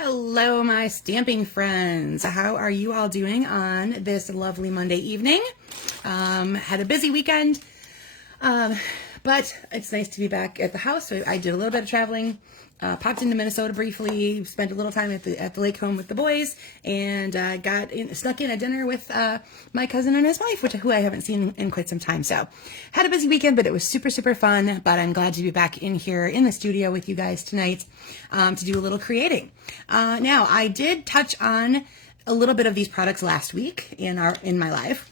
Hello, my stamping friends. How are you all doing on this lovely Monday evening? Had a busy weekend, but it's nice to be back at the house. So I did a little bit of traveling, popped into Minnesota briefly, spent a little time at the lake home with the boys, and snuck in a dinner with my cousin and his wife, who I haven't seen in quite some time. So had a busy weekend, but it was super, super fun. But I'm glad to be back in here in the studio with you guys tonight to do a little creating. Now, I did touch on a little bit of these products last week in my live.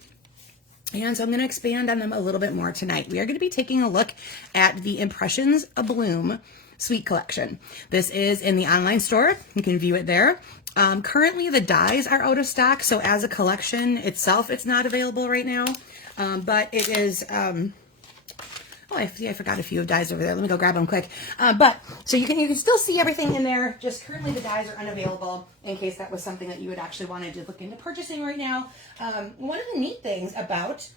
And so I'm going to expand on them a little bit more tonight. We are going to be taking a look at the Impressions A Bloom Suite Collection. This is in the online store. You can view it there. Currently, the dies are out of stock, so as a collection itself, it's not available right now. But it is... I forgot a few of dies over there. Let me go grab them quick. So you can still see everything in there. Just currently the dies are unavailable in case that was something that you would actually wanted to look into purchasing right now. One of the neat things about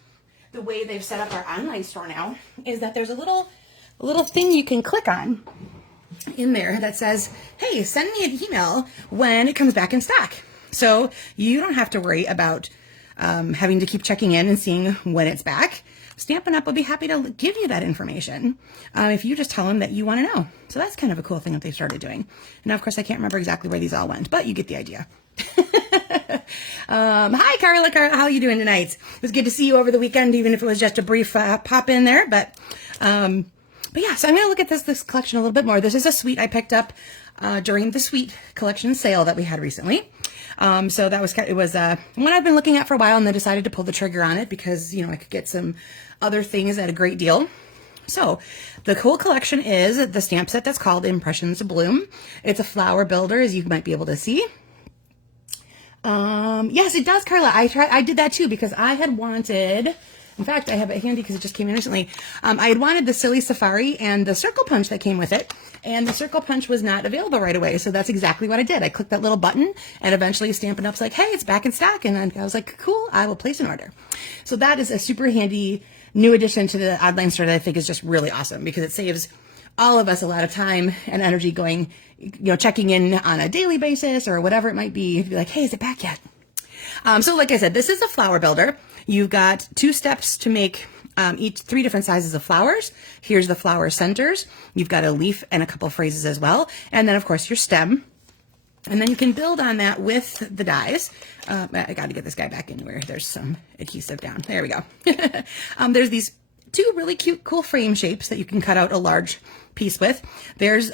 the way they've set up our online store now is that there's a little thing you can click on in there that says, hey, send me an email when it comes back in stock. So you don't have to worry about having to keep checking in and seeing when it's back. Stampin' Up! Will be happy to give you that information if you just tell them that you want to know. So that's kind of a cool thing that they started doing. And of course, I can't remember exactly where these all went, but you get the idea. Hi, Carla. How are you doing tonight? It was good to see you over the weekend, even if it was just a brief pop in there. But yeah, so I'm going to look at this collection a little bit more. This is a suite I picked up during the suite collection sale that we had recently. So that was one I've been looking at for a while, and then decided to pull the trigger on it because, I could get some other things at a great deal. So the cool collection is the stamp set that's called Impressions A Bloom. It's a flower builder, as you might be able to see. Yes, it does, Carla. I did that too because I had wanted, in fact, I have it handy because it just came in recently. I had wanted the Silly Safari and the Circle Punch that came with it, and the Circle Punch was not available right away. So that's exactly what I did. I clicked that little button, and eventually Stampin' Up's like, hey, it's back in stock. And I was like, cool, I will place an order. So that is a super handy new addition to the online store that I think is just really awesome because it saves all of us a lot of time and energy going, checking in on a daily basis or whatever it might be. Be like, hey, is it back yet? So like I said, this is a flower builder. You've got 2 steps to make each 3 different sizes of flowers. Here's the flower centers. You've got a leaf and a couple phrases as well. And then of course your stem. And then you can build on that with the dies. I got to get this guy back in where there's some adhesive down. There we go. There's these 2 really cute, cool frame shapes that you can cut out a large piece with. There's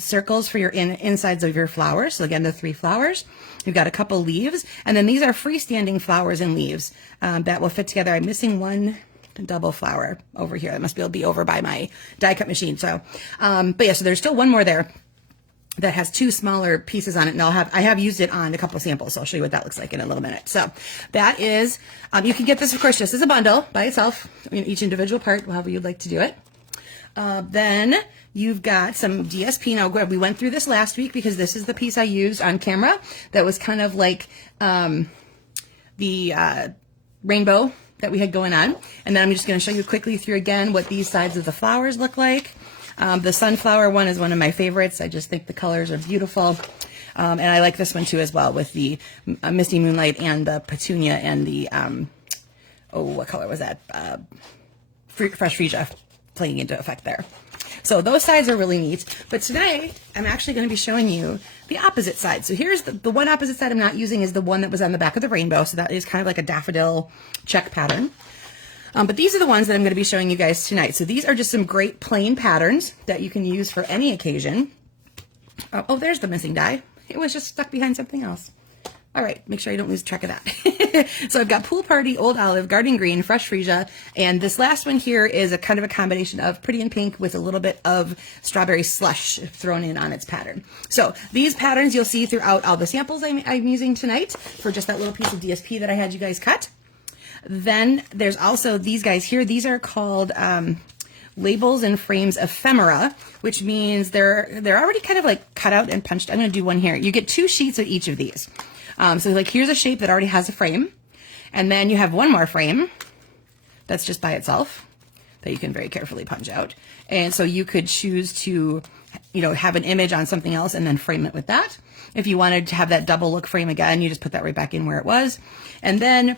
circles for your insides of your flowers. So again, the 3 flowers. You've got a couple leaves, and then these are freestanding flowers and leaves that will fit together. I'm missing one double flower over here. That must be over by my die cut machine. So, but yeah, so there's still one more there that has 2 smaller pieces on it, and I have used it on a couple samples, so I'll show you what that looks like in a little minute. So that is, you can get this, of course, just as a bundle by itself, each individual part, however you'd like to do it. Then you've got some DSP. Now, we went through this last week because this is the piece I used on camera that was kind of like the rainbow that we had going on. And then I'm just going to show you quickly through again what these sides of the flowers look like. The sunflower one is one of my favorites. I just think the colors are beautiful. And I like this one too as well with the Misty Moonlight and the petunia and the, what color was that? Fresh Freesia playing into effect there. So those sides are really neat. But today, I'm actually going to be showing you the opposite side. So here's the one opposite side I'm not using is the one that was on the back of the rainbow. So that is kind of like a daffodil check pattern. But these are the ones that I'm going to be showing you guys tonight. So these are just some great plain patterns that you can use for any occasion. Oh, there's the missing die. It was just stuck behind something else. All right, make sure you don't lose track of that. So I've got Pool Party, Old Olive, Garden Green, Fresh Freesia, and this last one here is a kind of a combination of Pretty in Pink with a little bit of Strawberry Slush thrown in on its pattern. So these patterns you'll see throughout all the samples I'm using tonight for just that little piece of DSP that I had you guys cut. Then there's also these guys here. These are called Labels and Frames Ephemera, which means they're already kind of like cut out and punched. I'm going to do one here. You get 2 sheets of each of these. So like here's a shape that already has a frame, and then you have one more frame that's just by itself. that you can very carefully punch out. And so you could choose to, you know, have an image on something else and then frame it with that. If you wanted to have that double look frame again, you just put that right back in where it was. And then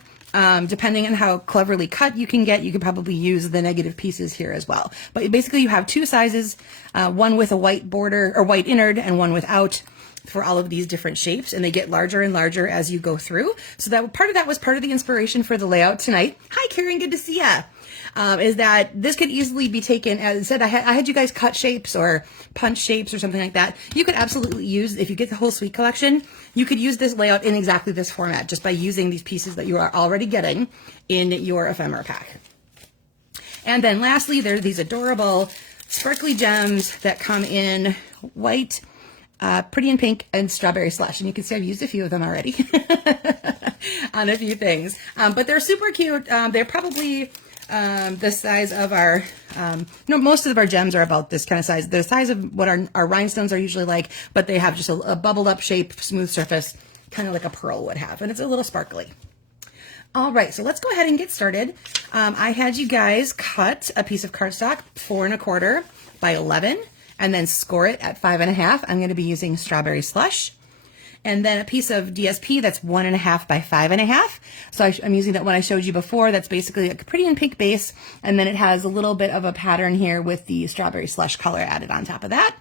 depending on how cleverly cut you can get, you could probably use the negative pieces here as well. But basically you have two sizes, one with a white border or white innard and one without, for all of these different shapes, and they get larger and larger as you go through. So that part of that was part of the inspiration for the layout tonight. Hi Karen, good to see ya. Is that this could easily be taken, as I said, I had you guys cut shapes or punch shapes or something like that. You could absolutely use, if you get the whole suite collection, you could use this layout in exactly this format just by using these pieces that you are already getting in your ephemera pack. And then lastly, there are these adorable sparkly gems that come in white, pretty in pink, and strawberry slush. And you can see I've used a few of them already on a few things. But they're super cute. They're probably the size of our, no, most of our gems are about this kind of size. The size of what our rhinestones are usually like, but they have just a bubbled up shape, smooth surface, kind of like a pearl would have. And it's a little sparkly. All right, so let's go ahead and get started. I had you guys cut a piece of cardstock 4 1/4 by 11. And then score it at 5 1/2. I'm going to be using strawberry slush. And then a piece of DSP that's 1 1/2 by 5 1/2. So I'm using that one I showed you before. That's basically a pretty in pink base. And then it has a little bit of a pattern here with the strawberry slush color added on top of that.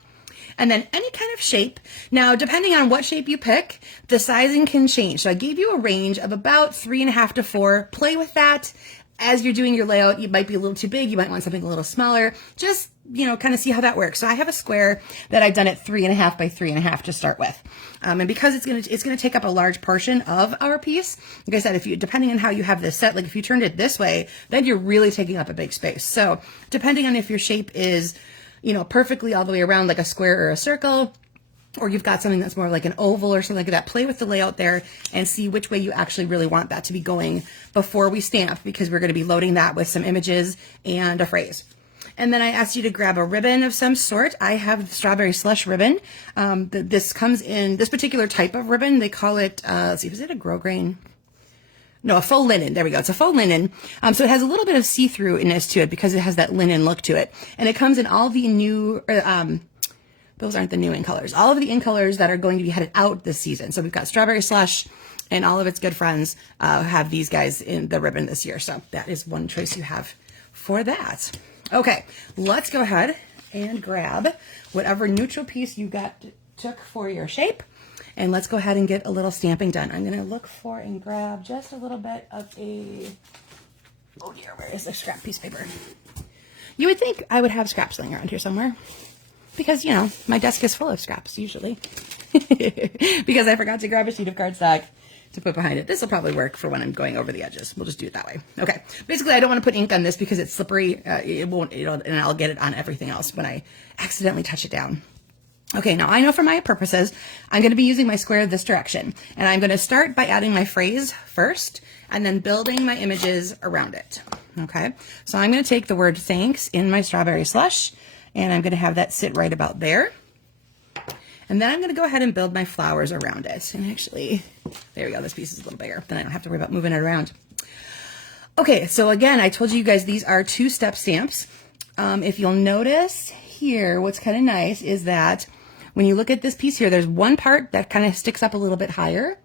And then any kind of shape. Now, depending on what shape you pick, the sizing can change. So I gave you a range of about 3 1/2 to 4. Play with that. As you're doing your layout, you might be a little too big. You might want something a little smaller. Just, you know, kind of see how that works. So I have a square that I've done at 3 1/2 by 3 1/2 to start with. And because it's gonna take up a large portion of our piece, like I said, if you, depending on how you have this set, like if you turned it this way, then you're really taking up a big space. So depending on if your shape is, you know, perfectly all the way around like a square or a circle, or you've got something that's more like an oval or something like that, play with the layout there and see which way you actually really want that to be going before we stamp, because we're going to be loading that with some images and a phrase. And then I asked you to grab a ribbon of some sort. I have strawberry slush ribbon. This comes in this particular type of ribbon. They call it, let's see, is it a grosgrain? No, a faux linen. There we go. It's a faux linen. So it has a little bit of see-through-ness to it because it has that linen look to it. And it comes in all the new, those aren't the new ink colors. All of the ink colors that are going to be headed out this season. So we've got strawberry slush and all of its good friends have these guys in the ribbon this year. So that is one choice you have for that. Okay, let's go ahead and grab whatever neutral piece you took for your shape. And let's go ahead and get a little stamping done. I'm going to look for and grab just a little bit of a, oh dear, where is the scrap piece of paper? You would think I would have scraps laying around here somewhere, because, you know, my desk is full of scraps usually, because I forgot to grab a sheet of cardstock to put behind it. This will probably work for when I'm going over the edges. We'll just do it that way. Okay. Basically, I don't want to put ink on this because it's slippery. It won't, and I'll get it on everything else when I accidentally touch it down. Okay, now I know for my purposes, I'm going to be using my square this direction. And I'm going to start by adding my phrase first and then building my images around it. Okay, so I'm going to take the word thanks in my strawberry slush, and I'm going to have that sit right about there. And then I'm going to go ahead and build my flowers around it. And actually, there we go. This piece is a little bigger. Then I don't have to worry about moving it around. Okay, so again, I told you guys these are 2-step stamps. If you'll notice here, what's kind of nice is that when you look at this piece here, there's one part that kind of sticks up a little bit higher.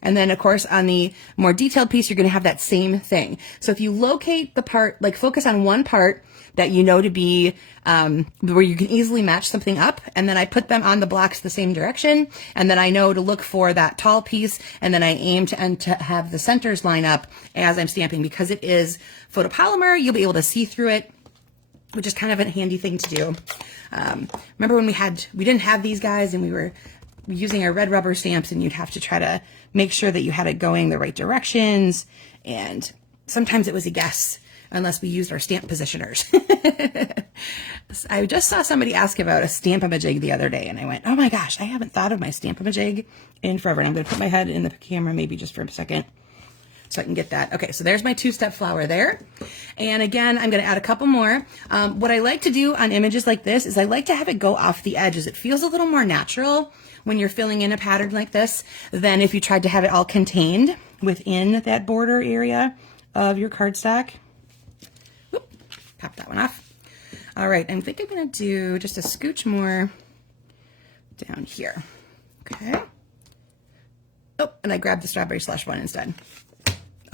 And then, of course, on the more detailed piece, you're going to have that same thing. So if you locate the part, like focus on one part that you know to be where you can easily match something up, and then I put them on the blocks the same direction, and then I know to look for that tall piece, and then I aim to have the centers line up as I'm stamping. Because it is photopolymer, you'll be able to see through it, which is kind of a handy thing to do. Remember when we didn't have these guys and we were using our red rubber stamps, and you'd have to try to make sure that you had it going the right directions, and sometimes it was a guess unless we used our stamp positioners. I just saw somebody ask about a stamp-a-majig the other day, and I went, oh my gosh, I haven't thought of my stamp-a-majig in forever. And I'm going to put my head in the camera maybe just for a second so I can get that. Okay, so there's my 2-step flower there. And again, I'm going to add a couple more. What I like to do on images like this is I like to have it go off the edges. It feels a little more natural when you're filling in a pattern like this than if you tried to have it all contained within that border area of your cardstock. pop that one off. All right, I think I'm gonna do just a scooch more down here. Okay. Oh, and I grabbed the strawberry slush one instead.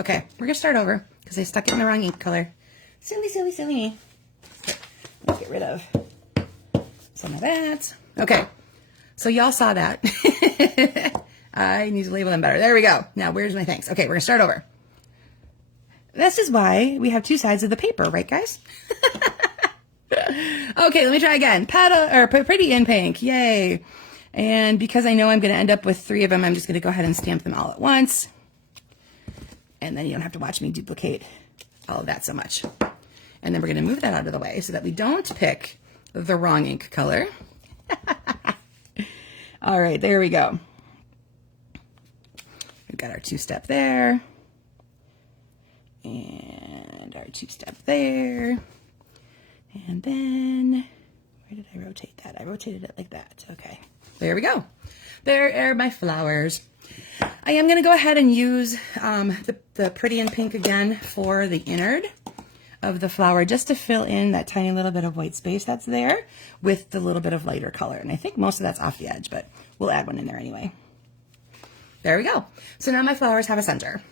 Okay, we're gonna start over because I stuck it in the wrong ink color. Silly, silly, silly me. Let's get rid of some of that. Okay, so y'all saw that. I need to label them better. There we go. Now, where's my thanks? Okay, we're gonna start over. This is why we have two sides of the paper, right, guys? Okay, let me try again. Pretty in pink, yay. And because I know I'm gonna end up with 3 of them, I'm just gonna go ahead and stamp them all at once. And then you don't have to watch me duplicate all of that so much. And then we're gonna move that out of the way so that we don't pick the wrong ink color. All right, there we go. We've got our 2-step there. And our 2-step there. And then, where did I rotate that? I rotated it like that. Okay, there we go. There are my flowers. I am gonna go ahead and use the pretty in pink again for the innard of the flower, just to fill in that tiny little bit of white space that's there with the little bit of lighter color. And I think most of that's off the edge, but we'll add one in there anyway. There we go. So now my flowers have a center.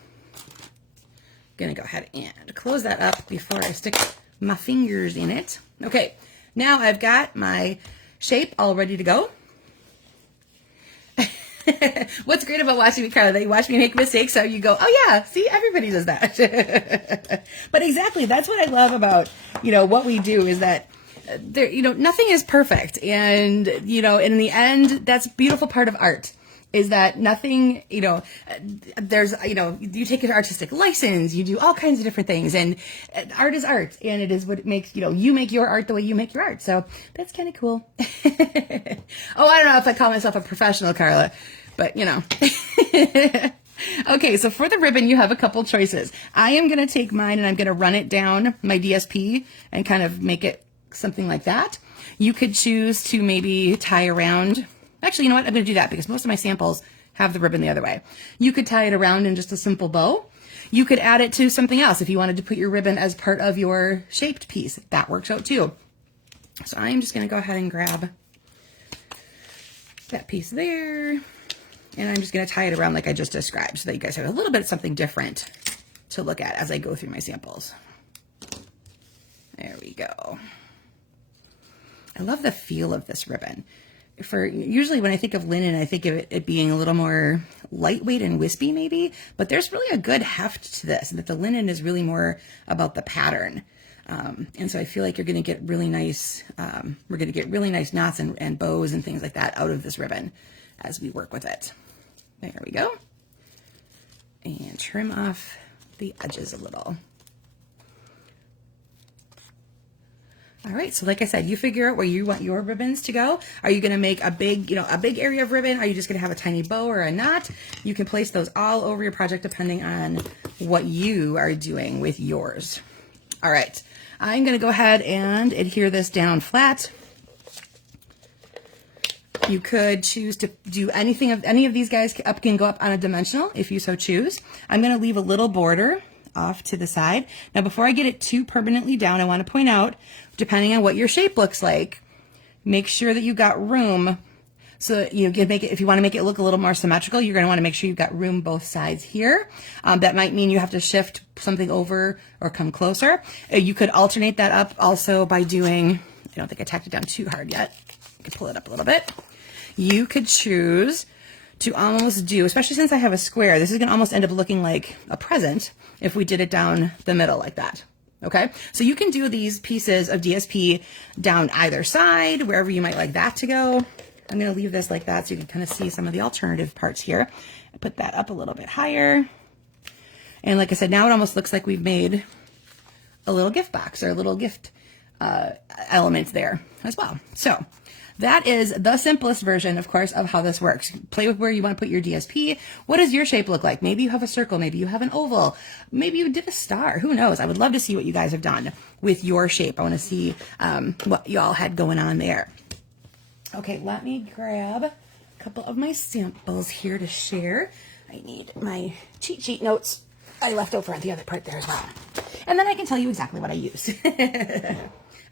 Gonna go ahead and close that up before I stick my fingers in it. Okay, now I've got my shape all ready to go. What's great about watching me, Carla, that you watch me make mistakes, so you go, oh yeah, see, everybody does that. But exactly, that's what I love about, what we do is that there, nothing is perfect. And, in the end, that's a beautiful part of art. Is that nothing, there's, you take an artistic license, you do all kinds of different things, and art is art, and it is what it makes, you make your art the way you make your art. So that's kind of cool. Oh, I don't know if I call myself a professional, Carla, but Okay, so for the ribbon, you have a couple choices. I am going to take mine and I'm going to run it down my DSP and kind of make it something like that. You could choose to maybe tie around. Actually, you know what? I'm going to do that because most of my samples have the ribbon the other way. You could tie it around in just a simple bow. You could add it to something else if you wanted to put your ribbon as part of your shaped piece. That works out too. So I'm just going to go ahead and grab that piece there. And I'm just going to tie it around like I just described so that you guys have a little bit of something different to look at as I go through my samples. There we go. I love the feel of this ribbon. Usually when I think of linen, I think of it being a little more lightweight and wispy maybe, but there's really a good heft to this, and that the linen is really more about the pattern. And so I feel like you're going to get really nice, we're going to get really nice knots and bows and things like that out of this ribbon as we work with it. There we go. And trim off the edges a little. All right, so like I said, you figure out where you want your ribbons to go. Are you gonna make a big, a big area of ribbon? Are you just gonna have a tiny bow or a knot? You can place those all over your project depending on what you are doing with yours. All right, I'm gonna go ahead and adhere this down flat. You could choose to do any of these guys can go up on a dimensional if you so choose. I'm gonna leave a little border off to the side. Now, before I get it too permanently down, I want to point out, depending on what your shape looks like, make sure that you got room. So you can make it, if you want to make it look a little more symmetrical, you're going to want to make sure you've got room both sides here. That might mean you have to shift something over or come closer. You could alternate that up also by doing, I don't think I tacked it down too hard yet. You can pull it up a little bit. You could choose to almost do, especially since I have a square, this is going to almost end up looking like a present if we did it down the middle like that. Okay, so you can do these pieces of DSP down either side, wherever you might like that to go. I'm going to leave this like that so you can kind of see some of the alternative parts here. I put that up a little bit higher. And like I said, now it almost looks like we've made a little gift box or a little gift element there as well. So that is the simplest version, of course, of how this works. Play with where you want to put your DSP. What does your shape look like? Maybe you have a circle. Maybe you have an oval. Maybe you did a star. Who knows? I would love to see what you guys have done with your shape. I want to see what y'all had going on there. Okay, let me grab a couple of my samples here to share. I need my cheat sheet notes I left over the other part there as well. And then I can tell you exactly what I used.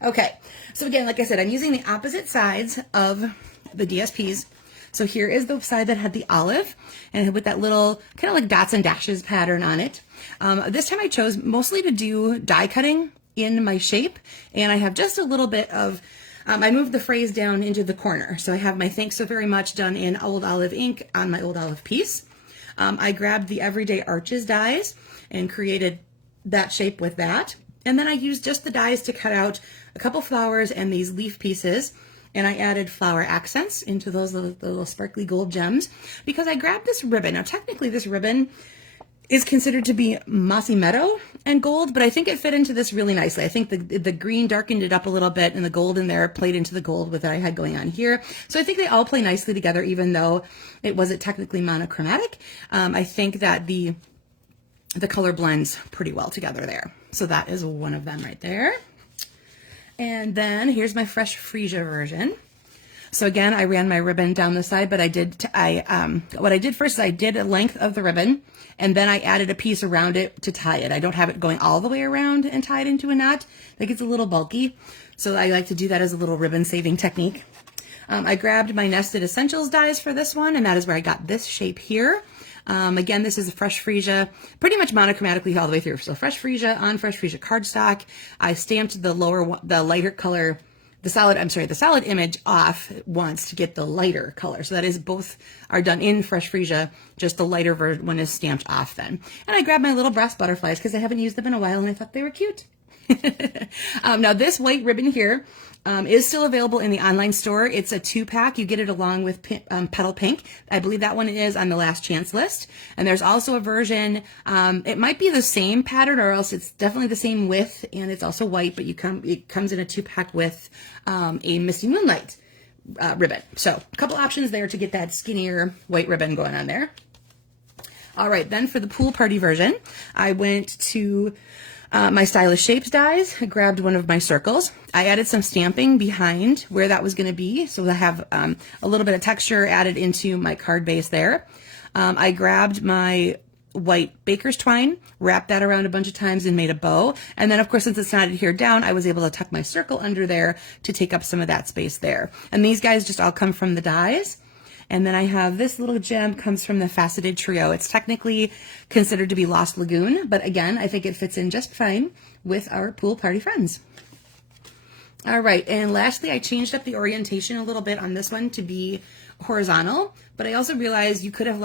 Okay, so again, like I said, I'm using the opposite sides of the DSPs. So here is the side that had the olive and with that little kind of like dots and dashes pattern on it. This time I chose mostly to do die cutting in my shape, and I have just a little bit of, I moved the phrase down into the corner. So I have my thanks so very much done in old olive ink on my old olive piece. I grabbed the Everyday Arches dies and created that shape with that. And then I used just the dies to cut out a couple flowers and these leaf pieces. And I added flower accents into those little sparkly gold gems because I grabbed this ribbon. Now, technically this ribbon is considered to be mossy meadow and gold, but I think it fit into this really nicely. I think the green darkened it up a little bit and the gold in there played into the gold with what I had going on here. So I think they all play nicely together, even though it wasn't technically monochromatic. I think that the color blends pretty well together there. So that is one of them right there. And then here's my fresh freesia version. So again, I ran my ribbon down the side, but what I did first is I did a length of the ribbon and then I added a piece around it to tie it. I don't have it going all the way around and tie it into a knot. That gets a little bulky. So I like to do that as a little ribbon saving technique. I grabbed my Nested Essentials dies for this one, and that is where I got this shape here. Again, this is a fresh freesia, pretty much monochromatically all the way through. So fresh freesia on fresh freesia cardstock. I stamped the lighter color, the solid image off once to get the lighter color. So that is both are done in fresh freesia, just the lighter one is stamped off then. And I grabbed my little brass butterflies because I haven't used them in a while and I thought they were cute. Now this white ribbon here is still available in the online store. It's a 2-pack. You get it along with Petal Pink. I believe that one is on the last chance list. And there's also a version, it might be the same pattern or else it's definitely the same width and it's also white, but it comes in a 2-pack with a Misty Moonlight ribbon. So a couple options there to get that skinnier white ribbon going on there. All right, then for the pool party version, I went to my Stylish Shapes dies. I grabbed one of my circles. I added some stamping behind where that was going to be. So I have a little bit of texture added into my card base there. I grabbed my white baker's twine, wrapped that around a bunch of times and made a bow. And then of course, since it's knotted here down, I was able to tuck my circle under there to take up some of that space there. And these guys just all come from the dies. And then I have this little gem comes from the Faceted Trio. It's technically considered to be Lost Lagoon, but again, I think it fits in just fine with our pool party friends. All right, and lastly, I changed up the orientation a little bit on this one to be horizontal, but I also realized I could have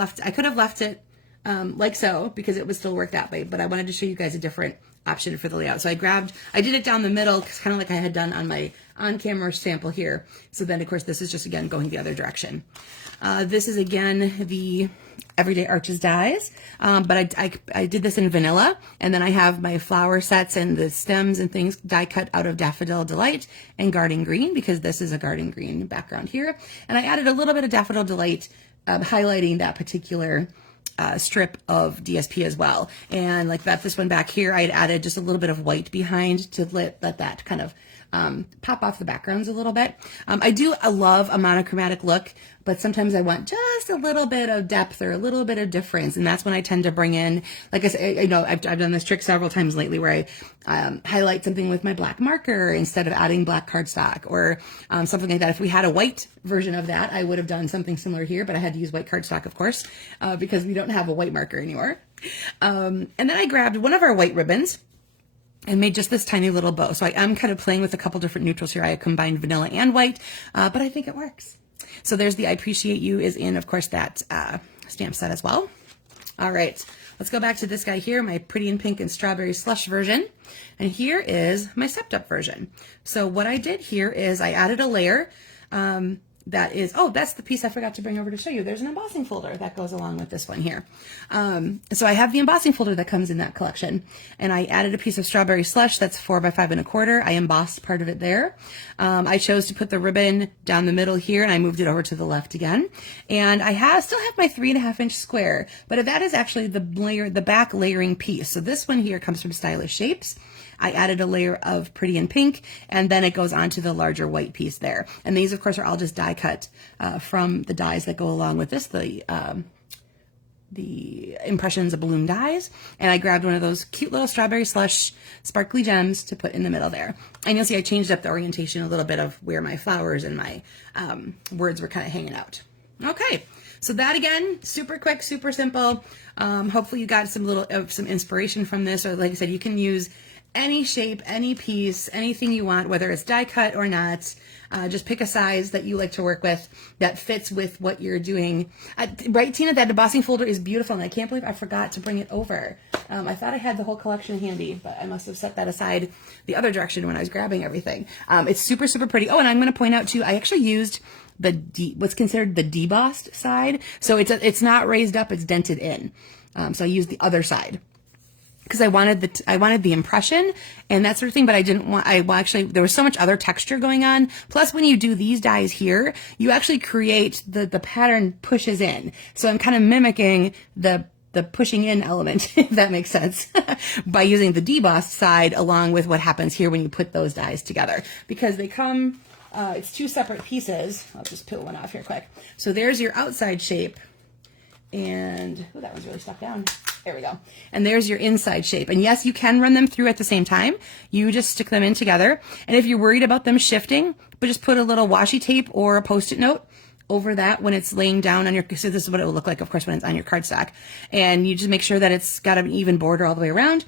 left it like so because it would still work that way, but I wanted to show you guys a different option for the layout. So I did it down the middle, kind of like I had done on my on-camera sample here. So then of course this is just again going the other direction. This is again the Everyday Arches dies, but I did this in vanilla, and then I have my flower sets and the stems and things die cut out of Daffodil Delight and Garden Green because this is a Garden Green background here. And I added a little bit of Daffodil Delight highlighting that particular strip of DSP as well. And like this one back here, I had added just a little bit of white behind to let that kind of pop off the backgrounds a little bit. I love a monochromatic look, but sometimes I want just a little bit of depth or a little bit of difference. And that's when I tend to bring in, like I said, I've done this trick several times lately where I highlight something with my black marker instead of adding black cardstock or something like that. If we had a white version of that, I would have done something similar here, but I had to use white cardstock, of course, because we don't have a white marker anymore. And then I grabbed one of our white ribbons and made just this tiny little bow. So I am kind of playing with a couple different neutrals here. I combined vanilla and white, but I think it works. So there's the I Appreciate You is in, of course, that stamp set as well. All right, let's go back to this guy here, my Pretty in Pink and Strawberry Slush version. And here is my Stepped Up version. So what I did here is I added a layer that's the piece I forgot to bring over to show you. There's an embossing folder that goes along with this one here. So I have the embossing folder that comes in that collection, and I added a piece of Strawberry Slush that's 4 by 5 1/4. I embossed part of it there. I chose to put the ribbon down the middle here, and I moved it over to the left again. And I still have my 3.5 inch square, but that is actually the back layering piece. So this one here comes from Stylish Shapes. I added a layer of Pretty in Pink, and then it goes on to the larger white piece there. And these, of course, are all just die cut from the dies that go along with this, the the Impressions of Bloom dies, and I grabbed one of those cute little strawberry slush sparkly gems to put in the middle there. And you'll see I changed up the orientation a little bit of where my flowers and my words were kind of hanging out. Okay, so that again, super quick, super simple. Hopefully you got some inspiration from this, or like I said, you can use any shape, any piece, anything you want, whether it's die cut or not. Just pick a size that you like to work with that fits with what you're doing. Right, Tina, that embossing folder is beautiful, and I can't believe I forgot to bring it over. I thought I had the whole collection handy, but I must have set that aside the other direction when I was grabbing everything. It's super, super pretty. Oh, and I'm going to point out too, I actually used what's considered the debossed side. So it's not raised up, it's dented in. So I used the other side, because I wanted the impression and that sort of thing, but I didn't want, actually, there was so much other texture going on. Plus, when you do these dies here, you actually create, the pattern pushes in. So I'm kind of mimicking the pushing in element, if that makes sense, by using the debossed side along with what happens here when you put those dies together. Because they come, it's two separate pieces. I'll just peel one off here quick. So there's your outside shape. And oh, that one's really stuck down. There we go. And there's your inside shape. And yes, you can run them through at the same time. You just stick them in together. And if you're worried about them shifting, but just put a little washi tape or a Post-it note over that when it's laying down on your, so this is what it will look like, of course, when it's on your cardstock. And you just make sure that it's got an even border all the way around.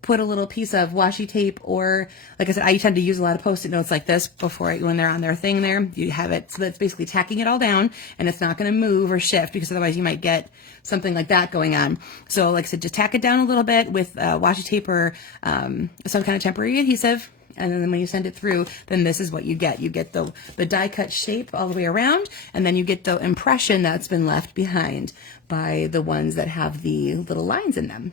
Put a little piece of washi tape, or like I said, I tend to use a lot of Post-it notes like this when they're on their thing there. You have it so that's basically tacking it all down, and it's not going to move or shift, because otherwise you might get something like that going on. So like I said, just tack it down a little bit with washi tape or some kind of temporary adhesive. And then when you send it through, then this is what you get. You get the die cut shape all the way around, and then you get the impression that's been left behind by the ones that have the little lines in them.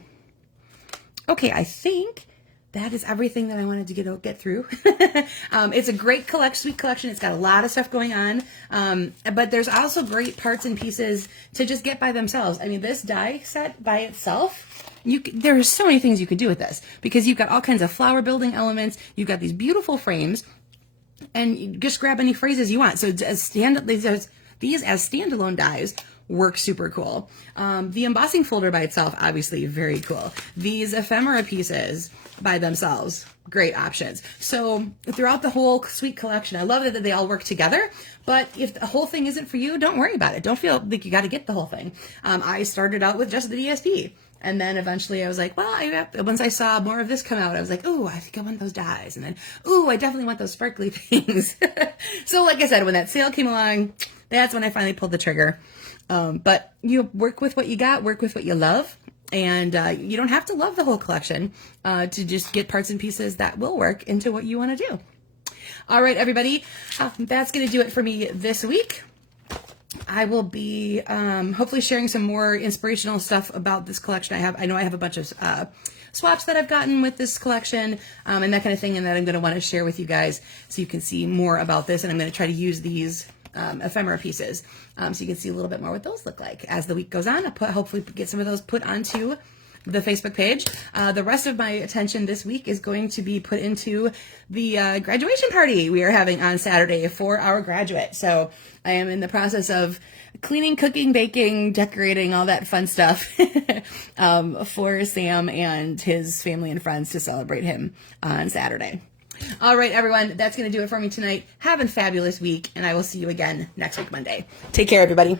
Okay, I think that is everything that I wanted to get through. It's a great sweet collection. It's got a lot of stuff going on, but there's also great parts and pieces to just get by themselves. I mean, this die set by itself, there's so many things you could do with this, because you've got all kinds of flower building elements. You've got these beautiful frames, and you just grab any phrases you want. So these as standalone dies work super cool. The embossing folder by itself, obviously very cool. These ephemera pieces by themselves, great options. So throughout the whole sweet collection, I love that they all work together. But if the whole thing isn't for you, don't worry about it. Don't feel like you got to get the whole thing. I started out with just the DSP. And then eventually I was like, well, once I saw more of this come out, I was like, oh, I think I want those dies. And then, oh, I definitely want those sparkly things. So like I said, when that sale came along, that's when I finally pulled the trigger. But you work with what you got, work with what you love. And you don't have to love the whole collection to just get parts and pieces that will work into what you want to do. All right, everybody, that's going to do it for me this week. I will be hopefully sharing some more inspirational stuff about this collection. I know I have a bunch of swaps that I've gotten with this collection and that kind of thing, and that I'm going to want to share with you guys so you can see more about this. And I'm going to try to use these ephemera pieces so you can see a little bit more what those look like as the week goes on. I'll hopefully get some of those put onto the Facebook page. The rest of my attention this week is going to be put into the graduation party we are having on Saturday for our graduate. So I am in the process of cleaning, cooking, baking, decorating, all that fun stuff for Sam and his family and friends to celebrate him on Saturday. All right, everyone, that's going to do it for me tonight. Have a fabulous week, and I will see you again next week, Monday. Take care, everybody.